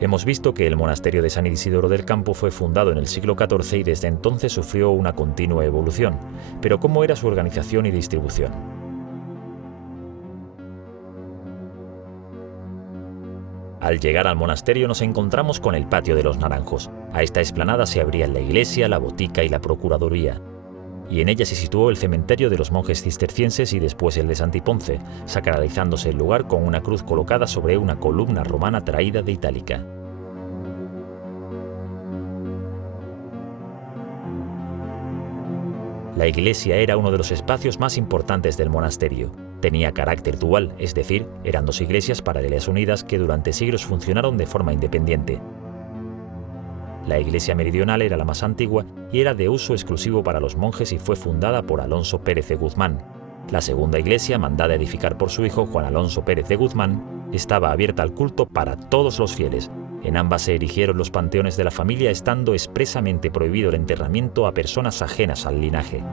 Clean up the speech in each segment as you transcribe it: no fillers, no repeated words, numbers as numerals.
Hemos visto que el monasterio de San Isidoro del Campo fue fundado en el siglo XIV y desde entonces sufrió una continua evolución. Pero ¿cómo era su organización y distribución? Al llegar al monasterio nos encontramos con el Patio de los Naranjos. A esta explanada se abrían la iglesia, la botica y la procuraduría. Y en ella se situó el cementerio de los monjes cistercienses y después el de Santiponce, sacralizándose el lugar con una cruz colocada sobre una columna romana traída de Itálica. La iglesia era uno de los espacios más importantes del monasterio. Tenía carácter dual, es decir, eran dos iglesias paralelas unidas que durante siglos funcionaron de forma independiente. La iglesia meridional era la más antigua y era de uso exclusivo para los monjes y fue fundada por Alonso Pérez de Guzmán. La segunda iglesia, mandada edificar por su hijo Juan Alonso Pérez de Guzmán, estaba abierta al culto para todos los fieles. En ambas se erigieron los panteones de la familia, estando expresamente prohibido el enterramiento a personas ajenas al linaje.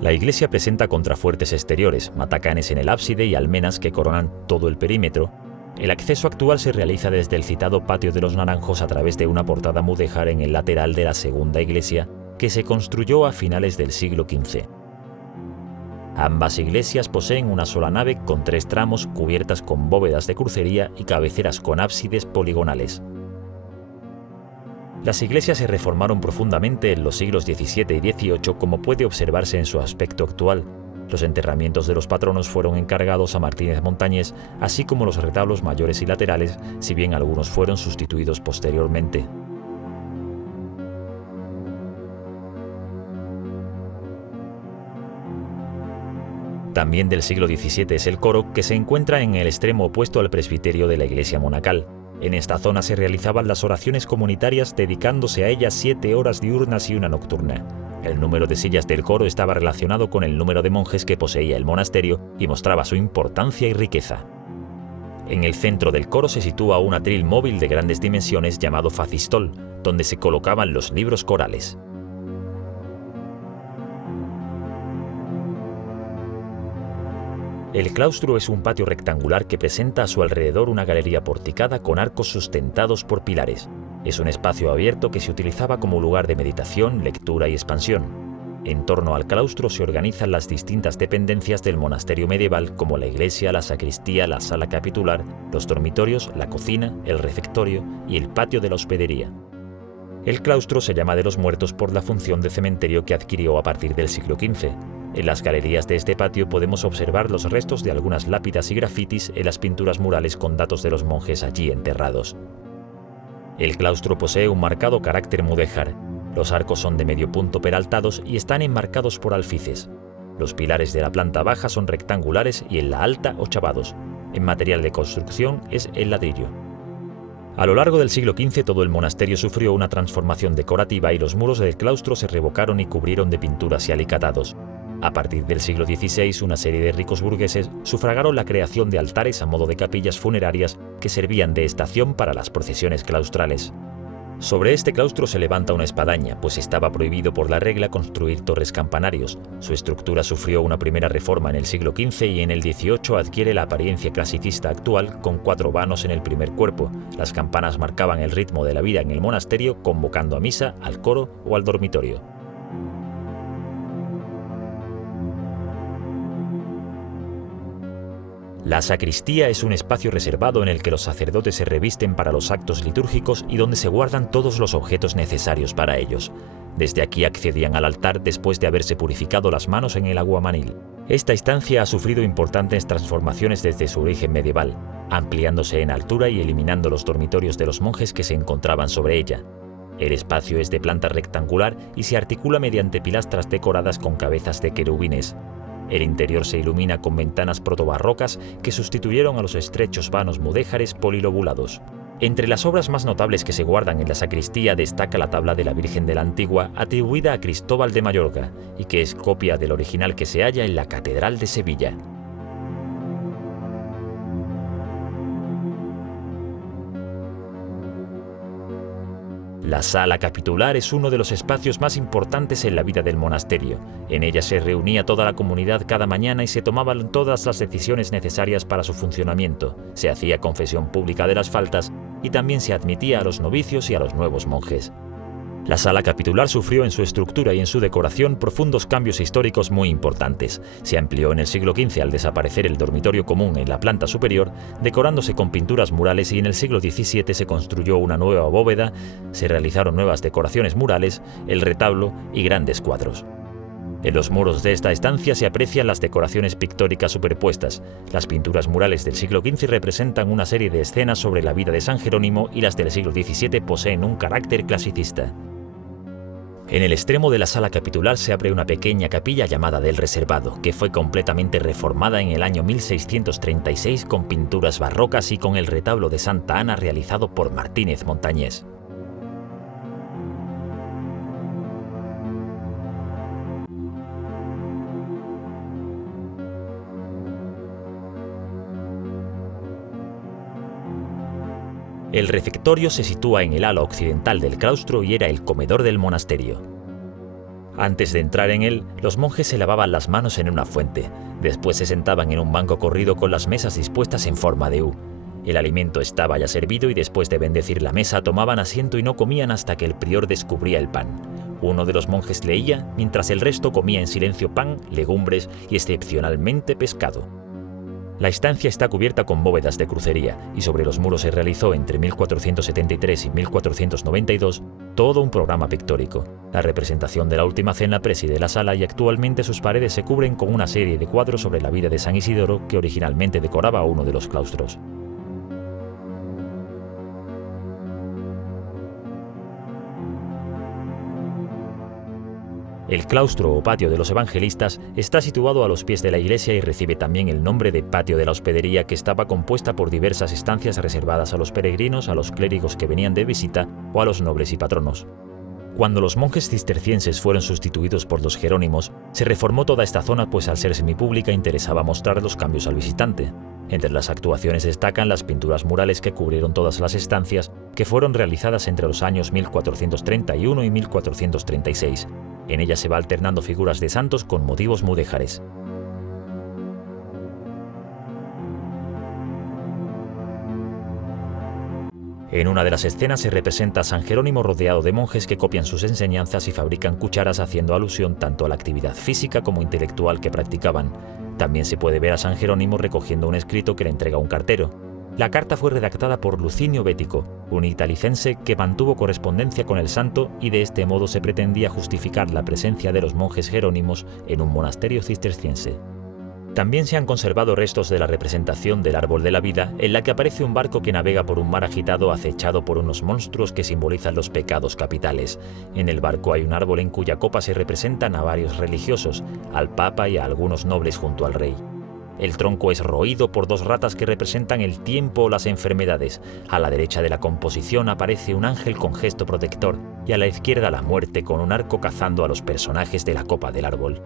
La iglesia presenta contrafuertes exteriores, matacanes en el ábside y almenas que coronan todo el perímetro. El acceso actual se realiza desde el citado Patio de los Naranjos a través de una portada mudéjar en el lateral de la segunda iglesia, que se construyó a finales del siglo XV. Ambas iglesias poseen una sola nave con 3 tramos cubiertas con bóvedas de crucería y cabeceras con ábsides poligonales. Las iglesias se reformaron profundamente en los siglos XVII y XVIII, como puede observarse en su aspecto actual. Los enterramientos de los patronos fueron encargados a Martínez Montañés, así como los retablos mayores y laterales, si bien algunos fueron sustituidos posteriormente. También del siglo XVII es el coro, que se encuentra en el extremo opuesto al presbiterio de la iglesia monacal. En esta zona se realizaban las oraciones comunitarias, dedicándose a ellas 7 horas diurnas y una nocturna. El número de sillas del coro estaba relacionado con el número de monjes que poseía el monasterio y mostraba su importancia y riqueza. En el centro del coro se sitúa un atril móvil de grandes dimensiones llamado facistol, donde se colocaban los libros corales. El claustro es un patio rectangular que presenta a su alrededor una galería porticada con arcos sustentados por pilares. Es un espacio abierto que se utilizaba como lugar de meditación, lectura y expansión. En torno al claustro se organizan las distintas dependencias del monasterio medieval, como la iglesia, la sacristía, la sala capitular, los dormitorios, la cocina, el refectorio y el patio de la hospedería. El claustro se llama de los muertos por la función de cementerio que adquirió a partir del siglo XV. En las galerías de este patio podemos observar los restos de algunas lápidas y grafitis en las pinturas murales con datos de los monjes allí enterrados. El claustro posee un marcado carácter mudéjar. Los arcos son de medio punto peraltados y están enmarcados por alfices. Los pilares de la planta baja son rectangulares y en la alta ochavados. En material de construcción es el ladrillo. A lo largo del siglo XV todo el monasterio sufrió una transformación decorativa y los muros del claustro se revocaron y cubrieron de pinturas y alicatados. A partir del siglo XVI, una serie de ricos burgueses sufragaron la creación de altares a modo de capillas funerarias que servían de estación para las procesiones claustrales. Sobre este claustro se levanta una espadaña, pues estaba prohibido por la regla construir torres campanarios. Su estructura sufrió una primera reforma en el siglo XV y en el XVIII adquiere la apariencia clasicista actual, con 4 vanos en el primer cuerpo. Las campanas marcaban el ritmo de la vida en el monasterio, convocando a misa, al coro o al dormitorio. La sacristía es un espacio reservado en el que los sacerdotes se revisten para los actos litúrgicos y donde se guardan todos los objetos necesarios para ellos. Desde aquí accedían al altar después de haberse purificado las manos en el aguamanil. Esta instancia ha sufrido importantes transformaciones desde su origen medieval, ampliándose en altura y eliminando los dormitorios de los monjes que se encontraban sobre ella. El espacio es de planta rectangular y se articula mediante pilastras decoradas con cabezas de querubines. El interior se ilumina con ventanas protobarrocas que sustituyeron a los estrechos vanos mudéjares polilobulados. Entre las obras más notables que se guardan en la sacristía destaca la tabla de la Virgen de la Antigua, atribuida a Cristóbal de Mallorca, y que es copia del original que se halla en la Catedral de Sevilla. La sala capitular es uno de los espacios más importantes en la vida del monasterio. En ella se reunía toda la comunidad cada mañana y se tomaban todas las decisiones necesarias para su funcionamiento. Se hacía confesión pública de las faltas y también se admitía a los novicios y a los nuevos monjes. La sala capitular sufrió en su estructura y en su decoración profundos cambios históricos muy importantes. Se amplió en el siglo XV al desaparecer el dormitorio común en la planta superior, decorándose con pinturas murales, y en el siglo XVII se construyó una nueva bóveda, se realizaron nuevas decoraciones murales, el retablo y grandes cuadros. En los muros de esta estancia se aprecian las decoraciones pictóricas superpuestas. Las pinturas murales del siglo XV representan una serie de escenas sobre la vida de San Jerónimo y las del siglo XVII poseen un carácter clasicista. En el extremo de la sala capitular se abre una pequeña capilla llamada del Reservado, que fue completamente reformada en el año 1636 con pinturas barrocas y con el retablo de Santa Ana realizado por Martínez Montañés. El refectorio se sitúa en el ala occidental del claustro y era el comedor del monasterio. Antes de entrar en él, los monjes se lavaban las manos en una fuente. Después se sentaban en un banco corrido con las mesas dispuestas en forma de U. El alimento estaba ya servido y después de bendecir la mesa tomaban asiento y no comían hasta que el prior descubría el pan. Uno de los monjes leía, mientras el resto comía en silencio pan, legumbres y excepcionalmente pescado. La estancia está cubierta con bóvedas de crucería y sobre los muros se realizó entre 1473 y 1492 todo un programa pictórico. La representación de la Última Cena preside la sala y actualmente sus paredes se cubren con una serie de cuadros sobre la vida de San Isidoro que originalmente decoraba uno de los claustros. El claustro o patio de los evangelistas está situado a los pies de la iglesia y recibe también el nombre de patio de la hospedería, que estaba compuesta por diversas estancias reservadas a los peregrinos, a los clérigos que venían de visita o a los nobles y patronos. Cuando los monjes cistercienses fueron sustituidos por los jerónimos, se reformó toda esta zona, pues al ser semipública interesaba mostrar los cambios al visitante. Entre las actuaciones destacan las pinturas murales que cubrieron todas las estancias, que fueron realizadas entre los años 1431 y 1436. En ellas se va alternando figuras de santos con motivos mudéjares. En una de las escenas se representa a San Jerónimo rodeado de monjes que copian sus enseñanzas y fabrican cucharas, haciendo alusión tanto a la actividad física como intelectual que practicaban. También se puede ver a San Jerónimo recogiendo un escrito que le entrega un cartero. La carta fue redactada por Lucinio Bético, un italicense que mantuvo correspondencia con el santo, y de este modo se pretendía justificar la presencia de los monjes jerónimos en un monasterio cisterciense. También se han conservado restos de la representación del árbol de la vida, en la que aparece un barco que navega por un mar agitado acechado por unos monstruos que simbolizan los pecados capitales. En el barco hay un árbol en cuya copa se representan a varios religiosos, al papa y a algunos nobles junto al rey. El tronco es roído por dos ratas que representan el tiempo o las enfermedades. A la derecha de la composición aparece un ángel con gesto protector y a la izquierda la muerte con un arco cazando a los personajes de la copa del árbol.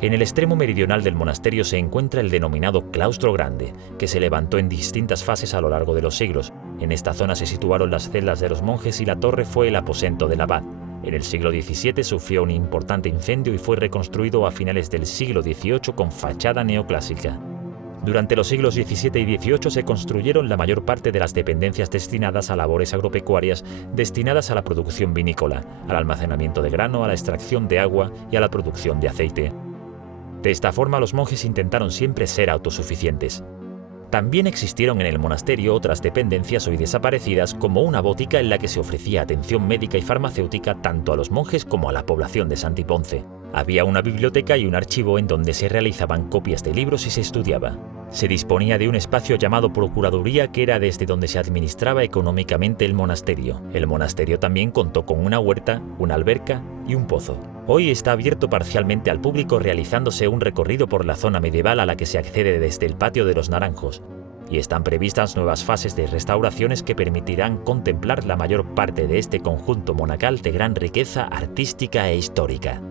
En el extremo meridional del monasterio se encuentra el denominado Claustro Grande, que se levantó en distintas fases a lo largo de los siglos. En esta zona se situaron las celdas de los monjes y la torre fue el aposento del abad. En el siglo XVII sufrió un importante incendio y fue reconstruido a finales del siglo XVIII con fachada neoclásica. Durante los siglos XVII y XVIII se construyeron la mayor parte de las dependencias destinadas a labores agropecuarias, destinadas a la producción vinícola, al almacenamiento de grano, a la extracción de agua y a la producción de aceite. De esta forma los monjes intentaron siempre ser autosuficientes. También existieron en el monasterio otras dependencias hoy desaparecidas, como una botica en la que se ofrecía atención médica y farmacéutica tanto a los monjes como a la población de Santiponce. Había una biblioteca y un archivo en donde se realizaban copias de libros y se estudiaba. Se disponía de un espacio llamado Procuraduría, que era desde donde se administraba económicamente el monasterio. El monasterio también contó con una huerta, una alberca y un pozo. Hoy está abierto parcialmente al público, realizándose un recorrido por la zona medieval a la que se accede desde el Patio de los Naranjos. Y están previstas nuevas fases de restauraciones que permitirán contemplar la mayor parte de este conjunto monacal de gran riqueza artística e histórica.